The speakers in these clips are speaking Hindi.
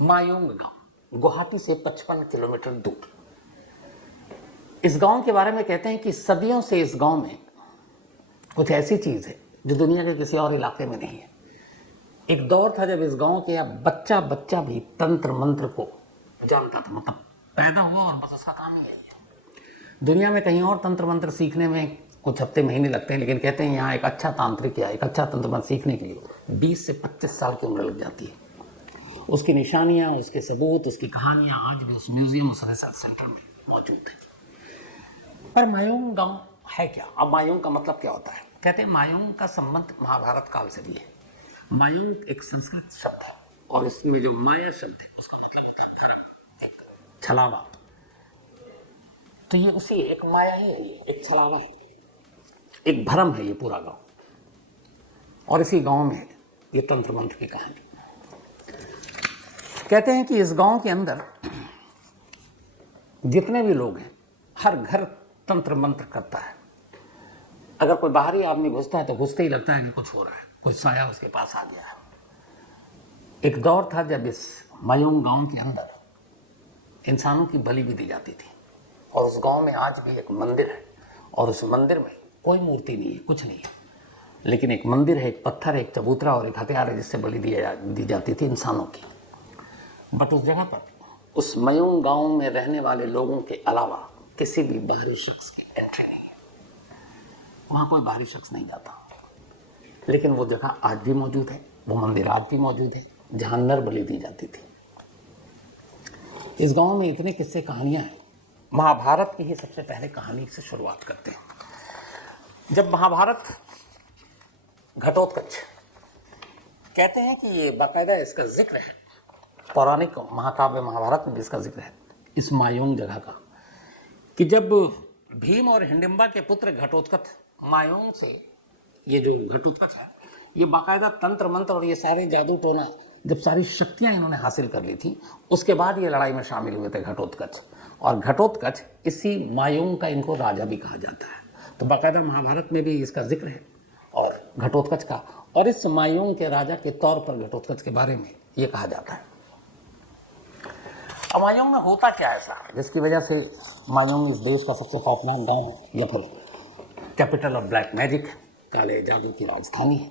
मायुंग गांव गुवाहाटी से 55 किलोमीटर दूर। इस गांव के बारे में कहते हैं कि सदियों से इस गांव में कुछ ऐसी चीज है जो दुनिया के किसी और इलाके में नहीं है। एक दौर था जब इस गांव के बच्चा बच्चा भी तंत्र मंत्र को जानता था, मतलब पैदा हुआ और बस उसका काम ही है। दुनिया में कहीं और तंत्र मंत्र सीखने में कुछ हफ्ते महीने लगते हैं, लेकिन कहते हैं यहाँ एक अच्छा तांत्रिक या एक अच्छा तंत्र मंत्र सीखने के लिए 20 से 25 साल की उम्र लग जाती है। उसकी निशानियाँ, उसके सबूत, उसकी कहानियाँ आज भी उस म्यूजियम, उस रिसर्च सेंटर में मौजूद है। पर मायुंग गांव है क्या? अब मायुंग का मतलब क्या होता है? कहते हैं मायुंग का संबंध महाभारत काल से भी है। मायुंग एक संस्कृत शब्द है और इसमें जो माया शब्द है उसका मतलब एक छलावा। तो ये उसी एक माया है, एक छलावा है, एक भ्रम है ये पूरा गांव। और इसी गांव में ये तंत्र मंत्र की कहानी। कहते हैं कि इस गांव के अंदर जितने भी लोग हैं, हर घर तंत्र मंत्र करता है। अगर कोई बाहरी आदमी घुसता है तो घुसते ही लगता है कि कुछ हो रहा है, कोई साया उसके पास आ गया है। एक दौर था जब इस मायुंग गांव के अंदर इंसानों की बलि भी दी जाती थी। और उस गांव में आज भी एक मंदिर है और उस मंदिर में कोई मूर्ति नहीं है, कुछ नहीं है, लेकिन एक मंदिर है, एक पत्थर है, एक चबूतरा और एक हथियार है जिससे बलि दी जाती थी इंसानों की। बट उस जगह पर, उस मायुंग गांव में रहने वाले लोगों के अलावा किसी भी बाहरी शख्स की एंट्री नहीं है। वहां कोई बाहरी शख्स नहीं जाता। लेकिन वो जगह आज भी मौजूद है, वो मंदिर आज भी मौजूद है जहां नर बलि दी जाती थी। इस गांव में इतने किस्से कहानियां हैं। महाभारत की ही सबसे पहले कहानी से शुरुआत करते हैं। जब महाभारत घटोत्कच, कहते हैं कि ये बाकायदा इसका जिक्र है, पौराणिक महाकाव्य महाभारत में भी इसका जिक्र है इस मायुंग जगह का, कि जब भीम और हिडिंबा के पुत्र घटोत्कच मायुंग से, ये जो घटोत्कच है, ये बाकायदा तंत्र मंत्र और ये सारे जादू टोना, जब सारी शक्तियां इन्होंने हासिल कर ली थी, उसके बाद ये लड़ाई में शामिल हुए थे घटोत्कच। और घटोत्कच इसी मायुंग का इनको राजा भी कहा जाता है। तो बाकायदा महाभारत में भी इसका जिक्र है और घटोत्कच का, और इस मायुंग के राजा के तौर पर घटोत्कच के बारे में ये कहा जाता है। अब मायुंग में होता क्या ऐसा जिसकी वजह से मायुंग इस देश का सबसे खौफनाक गांव है या फिर कैपिटल ऑफ ब्लैक मैजिक, काले जादू की राजधानी है?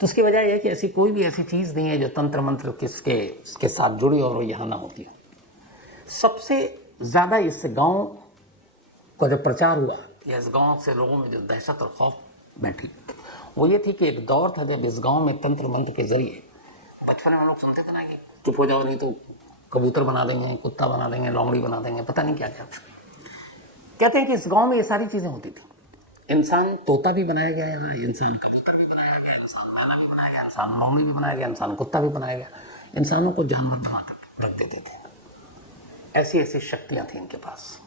तो उसकी वजह यह है कि ऐसी कोई भी ऐसी चीज़ नहीं है जो तंत्र मंत्र के साथ जुड़ी और वो यहाँ ना होती है। सबसे ज़्यादा इस गांव का जो प्रचार हुआ या इस गांव से लोगों में जो दहशत और खौफ बैठी, वो ये थी कि एक दौर था जब इस गांव में तंत्र मंत्र के जरिए, बचपन में हम लोग सुनते थे ना कि चुप हो जाओ नहीं तो कबूतर बना देंगे, कुत्ता बना देंगे, लोमड़ी बना देंगे, पता नहीं क्या क्या। कहते हैं कि इस गांव में ये सारी चीज़ें होती थी। इंसान तोता भी बनाया गया यहाँ, इंसान कबूतर भी बनाया गया, इंसान मैना भी बनाया गया, इंसान लोमड़ी भी बनाया गया, इंसान कुत्ता भी बनाया गया। इंसानों को जानवर बनाकर रख देते थे। ऐसी ऐसी शक्तियाँ थी इनके पास,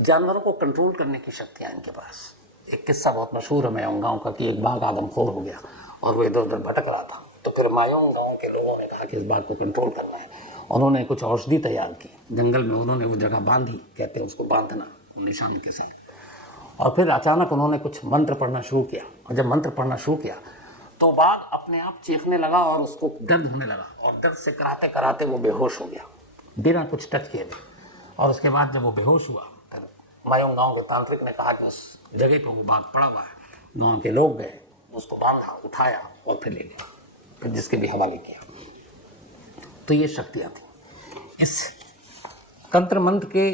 जानवरों को कंट्रोल करने की शक्तियाँ इनके पास। एक किस्सा बहुत मशहूर है मायुंग गांव का कि एक बाघ आदमखोर हो गया और वो इधर उधर भटक रहा था। तो फिर मायुंग गांव के लोगों ने कहा कि इस बाघ को कंट्रोल करना है। उन्होंने कुछ औषधि तैयार की, जंगल में उन्होंने वो जगह बांधी, कहते हैं उसको बांधना, निशान के से। और फिर अचानक उन्होंने कुछ मंत्र पढ़ना शुरू किया, और जब मंत्र पढ़ना शुरू किया तो बाघ अपने आप चीखने लगा और उसको दर्द होने लगा, और दर्द से कराते कराते वो बेहोश हो गया बिना कुछ टच किए। और उसके बाद जब वो बेहोश हुआ, मायुंग गांव के तांत्रिक ने कहा कि उस जगह पर वो बाघ पड़ा हुआ है। गांव के लोग गए, उसको बांधा, उठाया और फिर ले गए, फिर जिसके भी हवाले किया। तो ये शक्तियाँ थी। इस तंत्र मंत्र के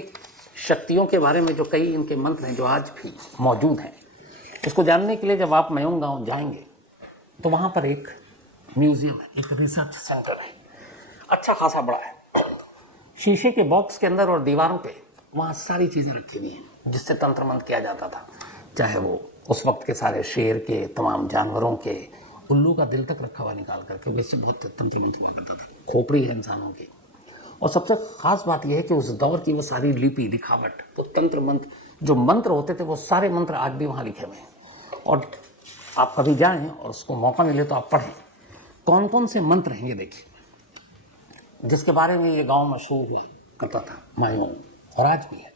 शक्तियों के बारे में जो कई इनके मंत्र हैं जो आज भी मौजूद हैं, उसको जानने के लिए जब आप मायुंग गांव जाएंगे तो वहाँ पर एक म्यूजियम है, एक रिसर्च सेंटर है, अच्छा खासा बड़ा है। शीशे के बॉक्स के अंदर और दीवारों पे वहाँ सारी चीज़ें रखी हुई हैं जिससे तंत्र मंत्र किया जाता था। चाहे वो उस वक्त के सारे शेर के, तमाम जानवरों के, उल्लू का दिल तक रखा हुआ निकाल करके, वैसे बहुत तंत्र मंत्र हुआ करता था। खोपड़ी है इंसानों की। और सबसे खास बात यह है कि उस दौर की वो सारी लिपि, लिखावट, वो तंत्र मंत्र, जो मंत्र होते थे वो सारे मंत्र आज भी वहाँ लिखे हुए हैं। और आप कभी जाएं और उसको मौका मिले तो आप पढ़ें कौन कौन से मंत्र हैं। ये देखिए, जिसके बारे में ये गांव मशहूर हुआ करता था मायुंग, और आज भी है।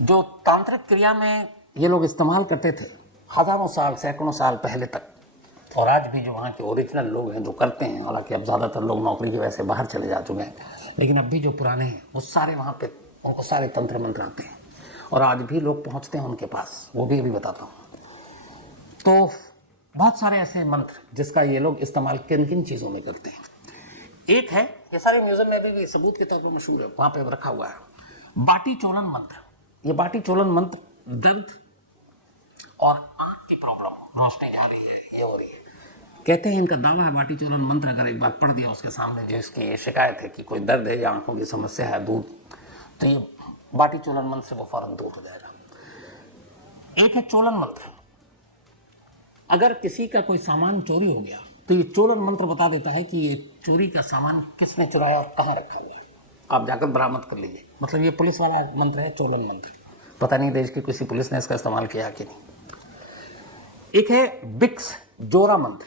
जो तांत्रिक क्रिया में ये लोग इस्तेमाल करते थे हजारों साल, सैकड़ों साल पहले तक, और आज भी जो वहाँ के ओरिजिनल लोग हैं जो करते हैं, हालांकि अब ज़्यादातर लोग नौकरी की वजह से बाहर चले जा चुके हैं, लेकिन अब भी जो पुराने हैं वो सारे वहाँ पे उनको सारे तंत्र मंत्र आते हैं और आज भी लोग पहुँचते हैं उनके पास, वो भी अभी बताता हूँ। तो बहुत सारे ऐसे मंत्र जिसका ये लोग इस्तेमाल किन किन चीज़ों में करते हैं। एक है, ये सारे म्यूजियम में भी सबूत के तौर पर मशहूर है, वहाँ पे रखा हुआ है बाटी चोलन मंत्र। ये बाटी चोलन मंत्र दर्द और आँख की प्रॉब्लम, रोशनी जा रही है, ये हो रही है, कहते हैं इनका दावा है बाटी चोलन मंत्र अगर एक बार पढ़ दिया उसके सामने, जिसकी ये शिकायत है कि कोई दर्द है या आंखों की समस्या है दूर, तो ये बाटी चोलन मंत्र से वो फौरन दूर हो जाएगा। एक है चोलन मंत्र, अगर किसी का कोई सामान चोरी हो गया तो ये चोलन मंत्र बता देता है कि ये चोरी का सामान किसने चुराया और कहाँ रखा हुआ है, आप जाकर बरामद कर लीजिए। मतलब ये पुलिस वाला मंत्र है चोलन मंत्र, पता नहीं देश की किसी पुलिस ने इसका इस्तेमाल किया कि नहीं। एक है बिक्स जोरा मंत्र।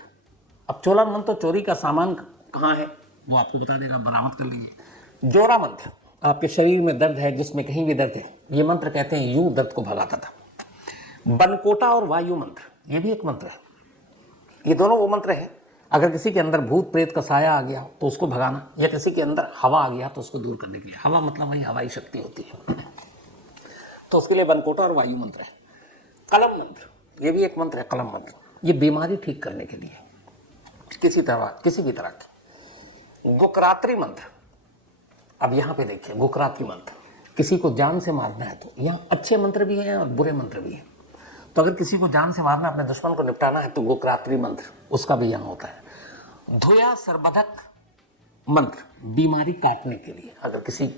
अब चोलन मंत्र तो चोरी का सामान कहाँ है वो आपको बता देगा, बरामद कर लीजिए। जोरा मंत्र, आपके शरीर में दर्द है, जिसमें कहीं भी दर्द है, ये मंत्र कहते हैं यूं दर्द को भगाता था। बनकोटा और वायु मंत्र, ये भी एक मंत्र है। ये दोनों वो मंत्र है, अगर किसी के अंदर भूत प्रेत का साया आ गया तो उसको भगाना, या किसी के अंदर हवा आ गया तो उसको दूर करने के लिए। हवा मतलब वही हवाई शक्ति होती है, तो उसके लिए बनकोटा और वायु मंत्र है। कलम मंत्र, ये भी एक मंत्र है, कलम मंत्र, ये बीमारी ठीक करने के लिए किसी भी तरह की। गुकरात्री मंत्र, अब यहां पे देखिए गुकरात्री मंत्र, किसी को जान से मारना है तो यहाँ अच्छे मंत्र भी हैं और बुरे मंत्र भी हैं। तो अगर किसी को जान से मारना, अपने दुश्मन को निपटाना है तो गुकरात्री मंत्र, उसका भी यहाँ होता है। धुया सर्वधक मंत्र, बीमारी काटने के लिए, अगर किसी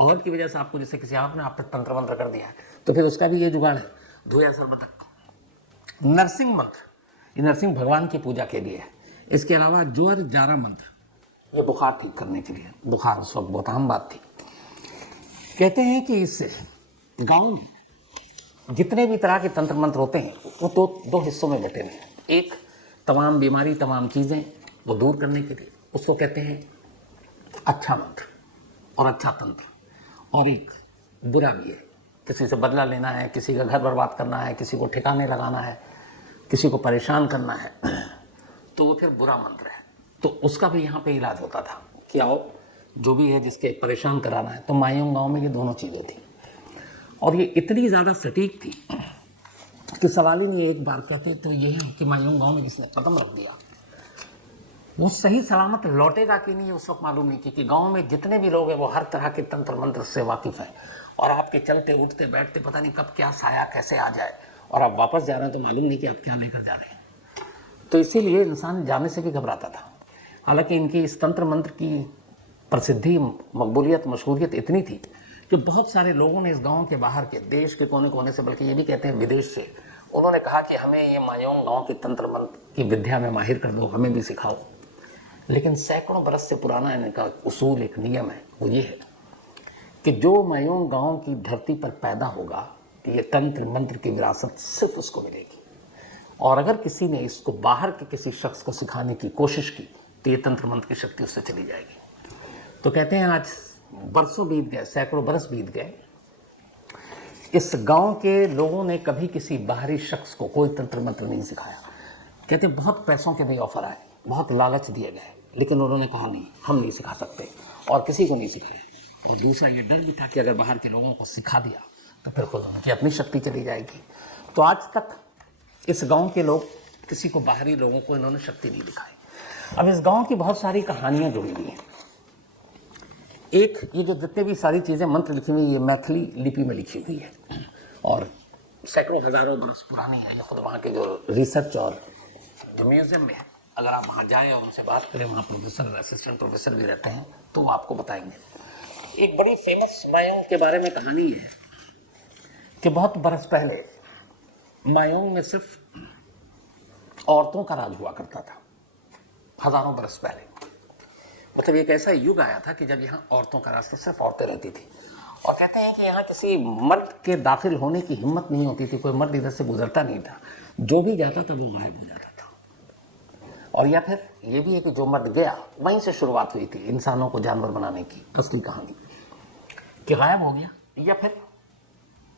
और की वजह से आपको, जैसे किसी आपने आप पे तंत्र मंत्र कर दिया है तो फिर उसका भी ये जुगाड़ है, धुया सर्वधक। नरसिंह मंत्र, ये नरसिंह भगवान की पूजा के लिए है। इसके अलावा ज्वर जारा मंत्र, ये बुखार ठीक करने के लिए, बुखार उस वक्त बहुत आम बात थी। कहते हैं कि इससे गाँव में जितने भी तरह के तंत्र मंत्र होते हैं वो दो हिस्सों में बटे हैं। एक तमाम बीमारी, तमाम चीज़ें वो दूर करने के लिए, उसको कहते हैं अच्छा मंत्र और अच्छा तंत्र, और एक बुरा भी है, किसी से बदला लेना है, किसी का घर बर्बाद करना है, किसी को ठिकाने लगाना है, किसी को परेशान करना है, तो वो फिर बुरा मंत्र है। तो उसका भी यहाँ पे इलाज होता था कि आओ जो भी है जिसके परेशान कराना है। तो मायूं गांव में ये दोनों चीज़ें थी, और ये इतनी ज़्यादा सटीक थी कि सवाल ही नहीं। एक बार कहते तो ये है कि मायूं गांव में जिसने कदम रख दिया वो सही सलामत लौटेगा कि नहीं, उस वक्त मालूम नहीं, क्योंकि गांव में जितने भी लोग हैं वो हर तरह के तंत्र मंत्र से वाकिफ़ हैं, और आपके चलते उठते बैठते पता नहीं कब क्या साया कैसे आ जाए, और आप वापस जा रहे हैं तो मालूम नहीं कि आप क्या लेकर जा रहे हैं। तो इसीलिए इंसान जाने से भी घबराता था। हालांकि इनकी इस तंत्र मंत्र की प्रसिद्धि, मकबूलियत, मशहूरियत इतनी थी कि बहुत सारे लोगों ने इस गांव के बाहर के, देश के कोने कोने से, बल्कि ये भी कहते हैं विदेश से, उन्होंने कहा कि हमें ये मायूं गांव के तंत्र मंत्र की विद्या में माहिर कर दो, हमें भी सिखाओ। लेकिन सैकड़ों बरस से पुराना इनका उसूल, एक नियम है, वो ये है कि जो मायूं गांव की धरती पर पैदा होगा ये तंत्र मंत्र की विरासत सिर्फ उसको मिलेगी, और अगर किसी ने इसको बाहर के किसी शख्स को सिखाने की कोशिश की तो ये तंत्र मंत्र की शक्ति उससे चली जाएगी। तो कहते हैं आज बरसों बीत गए, सैकड़ों बरस बीत गए, इस गांव के लोगों ने कभी किसी बाहरी शख्स को कोई तंत्र मंत्र नहीं सिखाया। कहते बहुत पैसों के भी ऑफर आए, बहुत लालच दिए गए, लेकिन उन्होंने कहा नहीं, हम नहीं सिखा सकते, और किसी को नहीं सिखाया। और दूसरा ये डर भी था कि अगर बाहर के लोगों को सिखा दिया तो फिर खुद उनकी अपनी शक्ति चली जाएगी। तो आज तक इस गांव के लोग किसी को, बाहरी लोगों को इन्होंने शक्ति नहीं दिखाई। अब इस गांव की बहुत सारी कहानियां जुड़ी हुई हैं। एक ये जो जितने भी सारी चीज़ें मंत्र लिखी हुई, ये मैथिली लिपि में लिखी हुई है और सैकड़ों हजारों बरस पुरानी है। ये खुद वहाँ के जो रिसर्च और जो म्यूजियम में है, अगर आप वहाँ जाएँ और उनसे बात करें, वहाँ प्रोफेसर, असिस्टेंट प्रोफेसर भी रहते हैं, तो वो आपको बताएंगे। एक बड़ी फेमस मायूं के बारे में कहानी ये है कि बहुत बरस पहले मायूं में सिर्फ औरतों का राज हुआ करता था, हजारों बरस पहले। मतलब एक ऐसा युग आया था कि जब यहाँ औरतों का राज था, सिर्फ औरतें रहती थी, और कहते हैं कि यहाँ किसी मर्द के दाखिल होने की हिम्मत नहीं होती थी, कोई मर्द इधर से गुजरता नहीं था, जो भी जाता था वो गायब हो जाता था। और या फिर ये भी है कि जो मर्द गया, वहीं से शुरुआत हुई थी इंसानों को जानवर बनाने की असली कहानी, कि गायब हो गया, या फिर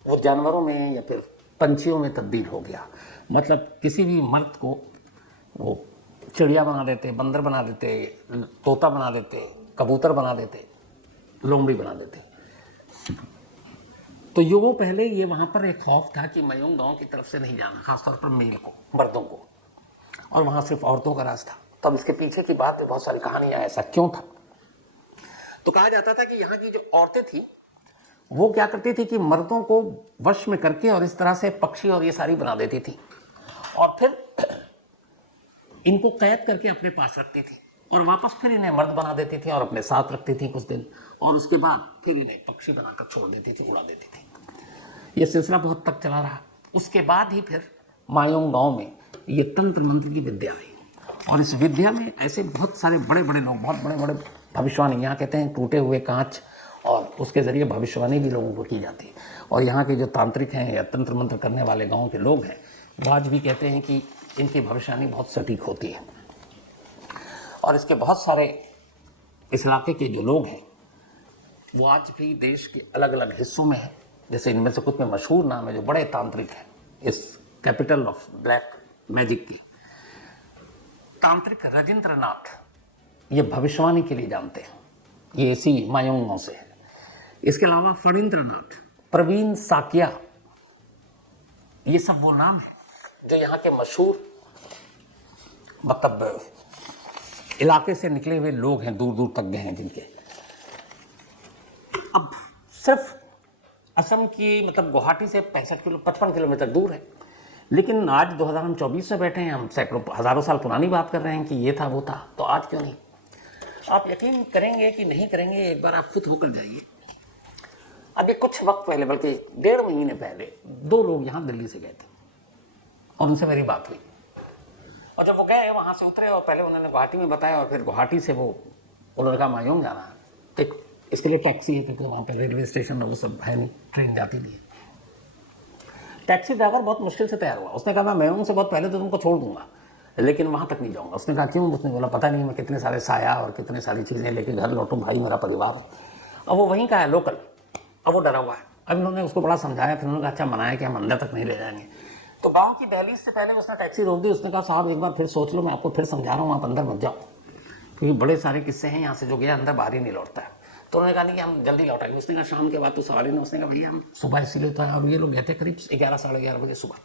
वो जानवरों में या फिर पंछियों में तब्दील हो गया। मतलब किसी भी मर्द को वो चिड़िया बना देते, बंदर बना देते, तोता बना देते, कबूतर बना देते, लोमड़ी बना देते। तो वो पहले ये वहाँ पर एक खौफ था कि मयूंग गांव की तरफ से नहीं जाना, खासतौर पर मेल को, मर्दों को, और वहाँ सिर्फ औरतों का राज था। तब इसके पीछे की बात में बहुत सारी कहानियाँ, ऐसा क्यों था। तो कहा जाता था कि यहाँ की जो औरतें थी वो क्या करती थी कि मर्दों को वश में करके और इस तरह से पक्षी और ये सारी बना देती थी, और फिर इनको कैद करके अपने पास रखती थी, और वापस फिर इन्हें मर्द बना देती थी और अपने साथ रखती थी कुछ दिन, और उसके बाद फिर इन्हें पक्षी बनाकर छोड़ देती थी, उड़ा देती थी। ये सिलसिला बहुत तक चला रहा। उसके बाद ही फिर मायूंग गांव में ये तंत्र मंत्र की विद्या आई, और इस विद्या में ऐसे बहुत सारे बड़े बड़े लोग, बहुत बड़े बड़े भविष्यवाणी, यहाँ कहते हैं टूटे हुए कांच, और उसके जरिए भविष्यवाणी भी लोगों को की जाती है। और यहाँ के जो तांत्रिक हैं या तंत्र मंत्र करने वाले गाँव के लोग हैं, वो आज भी कहते हैं कि इनकी भविष्यवाणी बहुत सटीक होती है। और इसके बहुत सारे इस इलाके के जो लोग हैं वो आज भी देश के अलग अलग हिस्सों में हैं। जैसे इनमें से कुछ में मशहूर नाम है जो बड़े तांत्रिक हैं, इस कैपिटल ऑफ ब्लैक मैजिक की, तांत्रिक राजेंद्र नाथ, ये भविष्यवाणी के लिए जानते हैं, ये इसी मायूंग गांव से है। इसके अलावा फणींद्र नाथ, प्रवीण साकिया, ये सब वो नाम है जो यहाँ के मशहूर मतलब इलाके से निकले हुए लोग हैं, दूर दूर तक गए हैं जिनके। अब सिर्फ असम की मतलब गुवाहाटी से 55 किलोमीटर दूर है, लेकिन आज 2024 में बैठे हैं हम, सैकड़ों हजारों साल पुरानी बात कर रहे हैं कि ये था वो था, तो आज क्यों नहीं। आप यकीन करेंगे कि नहीं करेंगे, एक बार आप खुद होकर जाइए। अभी कुछ वक्त पहले, बल्कि 1.5 महीने पहले, 2 लोग यहाँ दिल्ली से गए थे और उनसे मेरी बात हुई। और जब वो गए वहाँ से उतरे और पहले उन्होंने गुवाहाटी में बताया, और फिर गुवाहाटी से वो उन्होंने कहा मायूंग जाना है, तो इसके लिए टैक्सी है क्योंकि वहाँ पर रेलवे स्टेशन और वो सब है नहीं, ट्रेन जाती नहीं है। टैक्सी ड्राइवर बहुत मुश्किल से तैयार हुआ, उसने कहा मैं मायूंग से बहुत पहले तो तुमको छोड़ दूंगा, लेकिन वहाँ तक नहीं जाऊँगा। उसने कहा क्यों? उसने बोला पता नहीं, मैं कितने सारे साया और कितने सारी चीज़ें लेके घर लौटूँ, भाई मेरा परिवार। अब वो वहीं का है, लोकल। अब वो डरा हुआ है। अब इन्होंने उसको बड़ा समझाया, फिर उन्होंने कहा अच्छा मनाया कि हम अंदर तक नहीं ले जाएंगे। तो गांव की दहलीज से पहले उसने टैक्सी रोक दी। उसने कहा साहब एक बार फिर सोच लो, मैं आपको फिर समझा रहा हूँ, आप अंदर मत जाओ, क्योंकि बड़े सारे किस्से हैं यहाँ से, जो गया अंदर बाहर ही नहीं लौटता है। तो उन्होंने कहा नहीं कि हम जल्दी लौटाएंगे। उसने कहा शाम के बाद तो सवाल ही नहीं। उसने कहा भैया हम सुबह इसीलिए तो आए, और ये लोग गए थे करीब 11 साढ़े 11 बजे सुबह,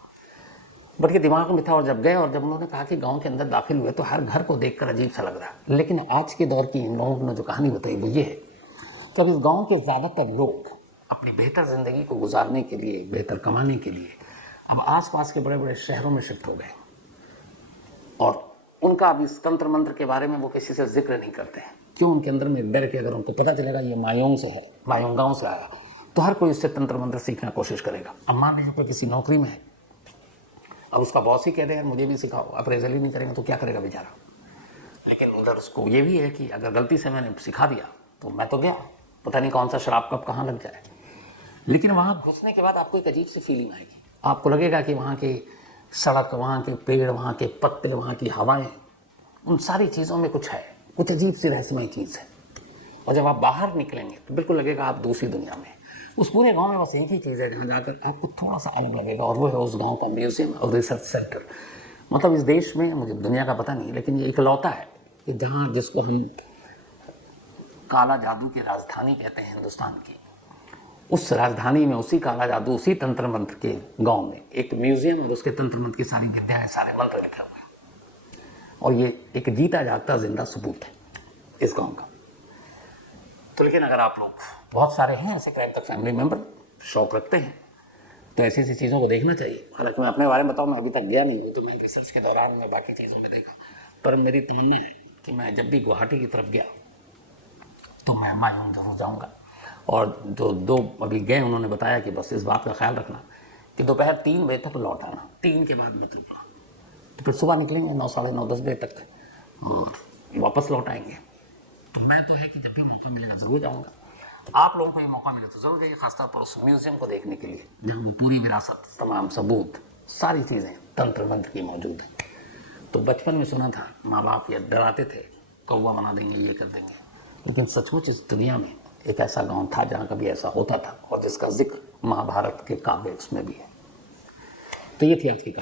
बट ये दिमाग में था। और जब गए और जब उन्होंने कहा कि गाँव के अंदर दाखिल हुए तो हर घर को देखकर अजीब सा लग रहा है। लेकिन आज के दौर की इन लोगों ने जो कहानी बताई वो ये है कि अब इस गाँव के ज़्यादातर लोग अपनी बेहतर ज़िंदगी को गुजारने के लिए, बेहतर कमाने के लिए अब आसपास के बड़े बड़े शहरों में शिफ्ट हो गए, और उनका अब इस तंत्र मंत्र के बारे में वो किसी से जिक्र नहीं करते हैं। क्यों? उनके अंदर में डर के अगर उनको पता चलेगा ये मायूंग से है, मायूंग गाँव से आया, तो हर कोई उससे तंत्र मंत्र सीखना कोशिश करेगा। अब मान लीजिए कोई किसी नौकरी में है, अब उसका बॉस ही कह दे यार मुझे भी सिखाओ, अप्रेजल ही नहीं करेंगे तो क्या करेगा बेचारा। लेकिन उधर उसको ये भी है कि अगर गलती से मैंने सिखा दिया तो मैं तो गया, पता नहीं कौन सा शराब कब कहाँ लग जाए। लेकिन वहाँ घुसने के बाद आपको एक अजीब सी फीलिंग आएगी। आपको लगेगा कि वहाँ की सड़क, वहाँ के पेड़, वहाँ के पत्ते, वहाँ की हवाएं, उन सारी चीज़ों में कुछ है, कुछ अजीब सी रहस्यमय चीज़ है। और जब आप बाहर निकलेंगे तो बिल्कुल लगेगा आप दूसरी दुनिया में। उस पूरे गांव में बस एक ही चीज़ है जहाँ जाकर आपको थोड़ा सा अलग लगेगा, और वो है उस गांव का म्यूजियम और रिसर्च सेंटर। मतलब इस देश में, मुझे दुनिया का पता नहीं, लेकिन ये इकलौता है कि जहाँ, जिसको हम काला जादू की राजधानी कहते हैं हिंदुस्तान की, उस राजधानी में, उसी काला जादू, उसी तंत्र मंत्र के गांव में एक म्यूजियम और उसके तंत्र मंत्र की सारी विद्याएं, सारे मंत्र लिखे हुए हैं। और ये एक जीता जागता जिंदा सबूत है इस गांव का। तो लेकिन अगर आप लोग, बहुत सारे हैं ऐसे क्राइम तक फैमिली मेंबर, शौक रखते हैं, तो ऐसी ऐसी चीज़ों को देखना चाहिए। हालांकि मैं अपने बारे में बताऊँ, मैं अभी तक गया नहीं हूँ, तो मैं रिसर्च के दौरान मैं बाकी चीज़ों में देखा, पर मेरी तमन्ना है कि मैं जब भी गुवाहाटी की तरफ गया तो मैं मायूंग जरूर जाऊँगा। और जो 2 अभी गए उन्होंने बताया कि बस इस बात का ख्याल रखना कि दोपहर 3 बजे तक लौट आना, 3 के बाद निकलना, तो फिर सुबह निकलेंगे 9, साढ़े 9, 10 बजे तक और वापस लौट आएंगे। तो मैं तो है कि जब भी मौका मिलेगा ज़रूर जाऊँगा। आप लोगों को ये मौका मिले तो ज़रूर जाइए, खासतौर पर उस म्यूज़ियम को देखने के लिए जहाँ वो पूरी विरासत, तमाम सबूत, सारी चीज़ें तंत्र मंत्र की मौजूद हैं। तो बचपन में सुना था माँ बाप ये डराते थे, कौवा बना देंगे, ये कर देंगे, लेकिन सचमुच इस दुनिया में एक ऐसा गांव था जहाँ कभी ऐसा होता था, और जिसका जिक्र महाभारत के काव्य उसमें भी है। तो ये थी आज की कहानी।